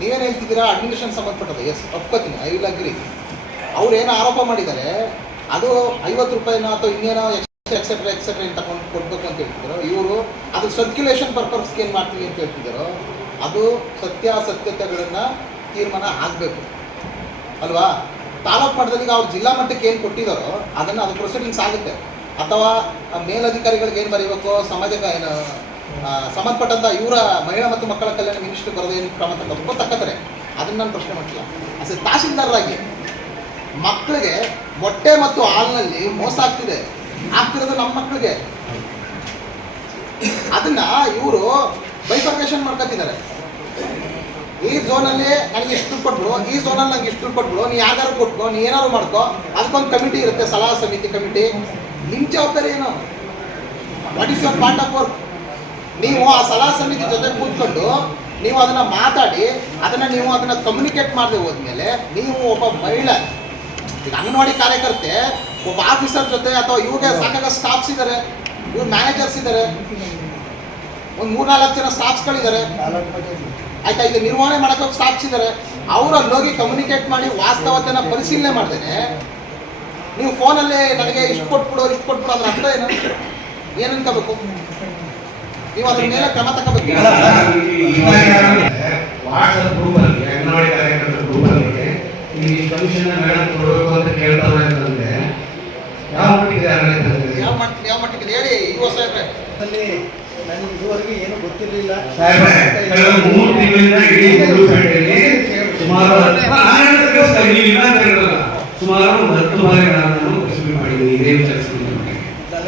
ನೀವೇನು ಹೇಳ್ತಿದ್ದೀರಾ ಅಡ್ಮಿನಿಸ್ಟ್ರೇಷನ್ ಸಂಬಂಧಪಟ್ಟದ್ದು? ಎಸ್, ಒಪ್ಕೋತೀನಿ, ಐ ವಿಲ್ ಅಗ್ರಿ. ಅವ್ರು ಏನು ಆರೋಪ ಮಾಡಿದ್ದಾರೆ ಅದು 50 ರೂಪಾಯಿನ ಅಥವಾ ಇನ್ನೇನೋ ಎಕ್ಸೆಟ್ರಾ ಏನು ತಗೊಂಡು ಕೊಡಬೇಕು ಅಂತ ಹೇಳ್ತಿದ್ರು. ಇವರು ಅದು ಸರ್ಕ್ಯುಲೇಷನ್ ಪರ್ಪಸ್ಗೆ ಏನು ಮಾಡ್ತೀವಿ ಅಂತ ಹೇಳ್ತಿದ್ದಾರೋ ಅದು ಸತ್ಯಾಸತ್ಯತೆಗಳನ್ನು ತೀರ್ಮಾನ ಆಗಬೇಕು ಅಲ್ವಾ? ತಾಲೂಕು ಮಟ್ಟದಲ್ಲಿ ಅವ್ರು ಜಿಲ್ಲಾ ಮಟ್ಟಕ್ಕೆ ಏನು ಕೊಟ್ಟಿದ್ದಾರೋ ಅದನ್ನು ಅದು ಪ್ರೊಸೀಡಿಂಗ್ಸ್ ಆಗುತ್ತೆ. ಅಥವಾ ಮೇಲಧಿಕಾರಿಗಳಿಗೆ ಏನು ಬರೀಬೇಕು, ಸಮಾಜಕ್ಕೆ ಏನು ಸಂಬಂಧಪಟ್ಟಂಥ ಇವರ ಮಹಿಳಾ ಮತ್ತು ಮಕ್ಕಳ ಕಲ್ಯಾಣ ಮಿನಿಸ್ಟ್ರಿ ಬರೋದೇನು ಕ್ರಮ ತಕ್ಕತ್ತಾರೆ, ಅದನ್ನು ನಾನು ಪ್ರಶ್ನೆ ಮಾಡ್ತಿಲ್ಲ. ಅಸೆ ತಹಸೀಲ್ದಾರರಾಗಿ ಮಕ್ಕಳಿಗೆ ಮೊಟ್ಟೆ ಮತ್ತು ಹಾಲಿನಲ್ಲಿ ಮೋಸ ಆಗ್ತಿರೋದು ನಮ್ಮ ಮಕ್ಕಳಿಗೆ. ಅದನ್ನ ಇವರು ಬೈಫರ್ಕೇಶನ್ ಮಾಡ್ಕೊತಿದ್ದಾರೆ. ಈ ಝೋನಲ್ಲಿ ನನಗೆ ಇಷ್ಟು ದುಡ್ಡು ಕೊಟ್ಬಿಡು, ಈ ಝೋನಲ್ಲಿ ನನಗೆ ಇಷ್ಟು ದುಡ್ಡು ಕೊಟ್ಬಿಡು, ನೀ ಯಾವ್ದಾರು ಕೊಟ್ಕೋ, ನೀ ಏನಾದ್ರು ಮಾಡ್ಕೋ. ಅದಕ್ಕೊಂದು ಕಮಿಟಿ ಇರುತ್ತೆ, ಸಲಹಾ ಸಮಿತಿ ಕಮಿಟಿ. ನಿಮ್ಮ ಜವಾಬ್ದಾರಿ ಏನು? What is your part of work? ನೀವು ಆ ಸಲಹಾ ಸಮಿತಿ ಜೊತೆ ಕೂತ್ಕೊಂಡು ನೀವು ಅದನ್ನು ಮಾತಾಡಿ ನೀವು ಅದನ್ನು ಕಮ್ಯುನಿಕೇಟ್ ಮಾಡದೆ ಹೋದ್ಮೇಲೆ ನೀವು ಒಬ್ಬ ಮಹಿಳೆ, ಈಗ ಅಂಗನವಾಡಿ ಕಾರ್ಯಕರ್ತೆ ಒಬ್ಬ ಆಫೀಸರ್ ಜೊತೆ ಅಥವಾ ಇವ್ರಿಗೆ ಸಾಕಾಗ ಸ್ಟಾಫ್ಸ್ ಇದ್ದಾರೆ, ಇವ್ರು ಮ್ಯಾನೇಜರ್ಸ್ ಇದ್ದಾರೆ, ಒಂದು 3-4 ಜನ ಸ್ಟಾಫ್ಸ್ಗಳಿದ್ದಾರೆ ಆಯ್ತಾ. ಈಗ ನಿರ್ವಹಣೆ ಮಾಡೋಕೆ ಸ್ಟಾಫ್ಸ್ ಇದ್ದಾರೆ. ಅವರಲ್ಲಿ ಹೋಗಿ ಕಮ್ಯುನಿಕೇಟ್ ಮಾಡಿ ವಾಸ್ತವತೆಯನ್ನು ಪರಿಶೀಲನೆ ಮಾಡ್ದೇನೆ ನೀವು ಫೋನಲ್ಲಿ ನನಗೆ ಇಷ್ಟು ಕೊಟ್ಬಿಡು ಅದ್ರ ಅರ್ಥ ಏನು ಅನ್ಕೋಬೇಕು? ನೀವು ಅದ್ರ ಮೇಲೆ ಕ್ರಮ ತಗೋಬೇಕು. ವಾಟ್ಸಪ್ ಗ್ರೂಪಲ್ಲಿ ಅಂಗನವಾಡಿ ಕಾರ್ಯಕರ್ತರ ಗ್ರೂಪಲ್ಲಿ ಈ ಕಮಿಷನ್ ಕೊಡಬೇಕು ಅಂತ ಕೇಳ್ತಾರೆ ಅಂತಂದ್ರೆ ಯಾವ ಮಟ್ಟಿಗೆ ಹೇಳಿ. ಯುವ ಸಾಹೇಬ್ರೆ, ನನಗೆ ಇದುವರೆಗೆ ಏನು ಗೊತ್ತಿರಲಿಲ್ಲ. 3 ತಿಂಗಳಿಂದ ಇಡೀ ಸುಮಾರು 10 ಬಾರಿ ನಾನು ಪ್ರಶ್ನೆ ಮಾಡಿದ್ದೀನಿ ಇದೇ ವಿಚಾರಿಸಿದ್ದೀನಿ.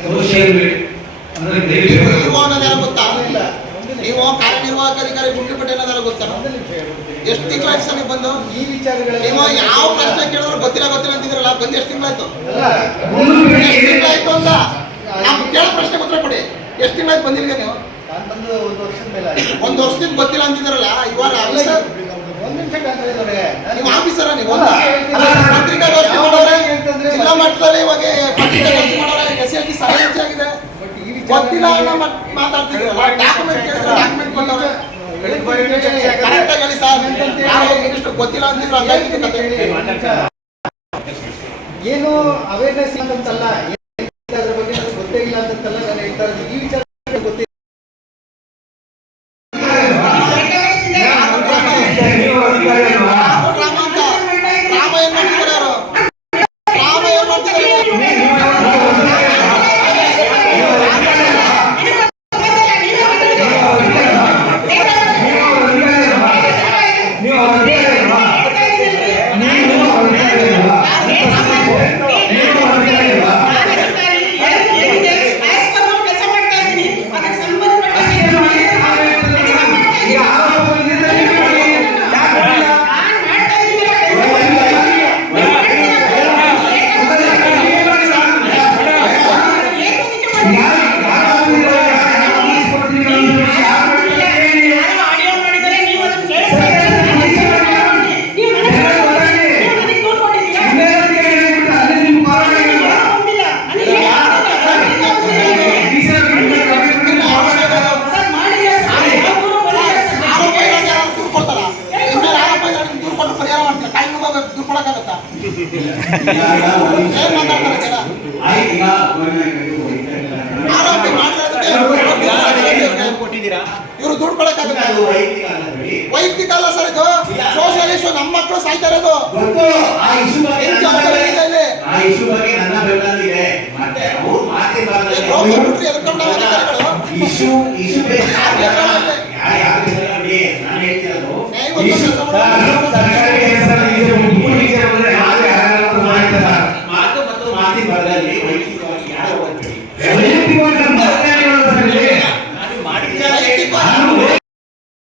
ಸೋಷಿಯಲ್ ಮೀಡಿಯಾ ಗೊತ್ತಾ? ನೀವು ಕಾರ್ಯನಿರ್ವಾಹಕ ಅಧಿಕಾರಿ ಗುಂಡ್ಲುಪೇಟೆ ಏನಾದ್ರು ಗೊತ್ತಾ? ಎಷ್ಟು ತಿಂಗಳಾಯ್ತು ನೀವು ಬಂದು? ಈ ವಿಚಾರಗಳು ನೀವು ಯಾವ ಪ್ರಶ್ನೆ ಕೇಳಿದ್ರು ಗೊತ್ತಿಲ್ಲ ಅಂತಿದ್ರಲ್ಲ, ಬಂದು ಎಷ್ಟು ತಿಂಗಳಾಯ್ತು? ಎಷ್ಟು ತಿಂಗಳಾಯ್ತು ಅಂತ ನಾವು ಕೇಳೋ ಪ್ರಶ್ನೆ ಉತ್ತರ ಕೊಡಿ. ಎಷ್ಟು ತಿಂಗಳಾಯ್ತು ಬಂದಿಲ್ಲ ನೀವು? ನಾನು ಬಂದು 1 ವರ್ಷದ ಮೇಲೆ. 1 ವರ್ಷದಿಂದ ಗೊತ್ತಿಲ್ಲ ಅಂತಿದ್ರಲ್ಲ, ಇವಾಗ ಆಫೀಸರ್ ನೀವು ಆಫೀಸರ, ನೀವು ಪತ್ರಿಕಾಗೋಷ್ಠಿ ಮಾಡೋರೆ, ಜಿಲ್ಲಾ ಮಟ್ಟದಲ್ಲಿ ಇವಾಗ ಪತ್ರಿಕಾಗೋಷ್ಠಿ ಮಾಡೋರೆ, SLT ಸಹಾಯ ಹೆಚ್ಚಾಗಿದೆ. ಗೊತ್ತಿಲ್ಲ ಅನ್ನೋ ಮಾತಾಡ್ತಿದ್ರಲ್ಲ, ಡಾಕ್ಯುಮೆಂಟ್ ಕೇಳಿದ್ರೆ ಡಾಕ್ಯುಮೆಂಟ್ ಕೊಟ್ಟವ್ರೆ. ಕರೆಕ್ಟಾಗಿ ಹೇಳಿ ಸರ್, ಯಾರೋ ಮಿನಿಸ್ಟರ್ ಗೊತ್ತಿಲ್ಲ ಅಂತಿದ್ರು, ಹಂಗಾಯ್ತು ಕತೆ. ಏನು ಅವೇರ್ನೆಸ್ ಅಂತಲ್ಲ, ಅದ್ರ ಬಗ್ಗೆ ನನಗೆ ಗೊತ್ತೇ ಇಲ್ಲ ಅಂತಲ್ಲ ನಾನು ಹೇಳ್ತಾ ಇರೋದು. ಈ ವಿಚಾರ ಗೊತ್ತಿಲ್ಲ. ಇವರು ದುಡ್ಡು ಕೊಡಕ್ಕಾಗುತ್ತೆ? ವೈಯಕ್ತಿಕ ಅಲ್ಲ ಸರ್, ಇದು ಸೋಷಿಯಲಿಸ್ಟ್. ನಮ್ಮ ಮಕ್ಕಳು ಸಾಯ್ತಾ ಇರೋದು. ಮಾತು ಮತ್ತು ಮಾತಿನ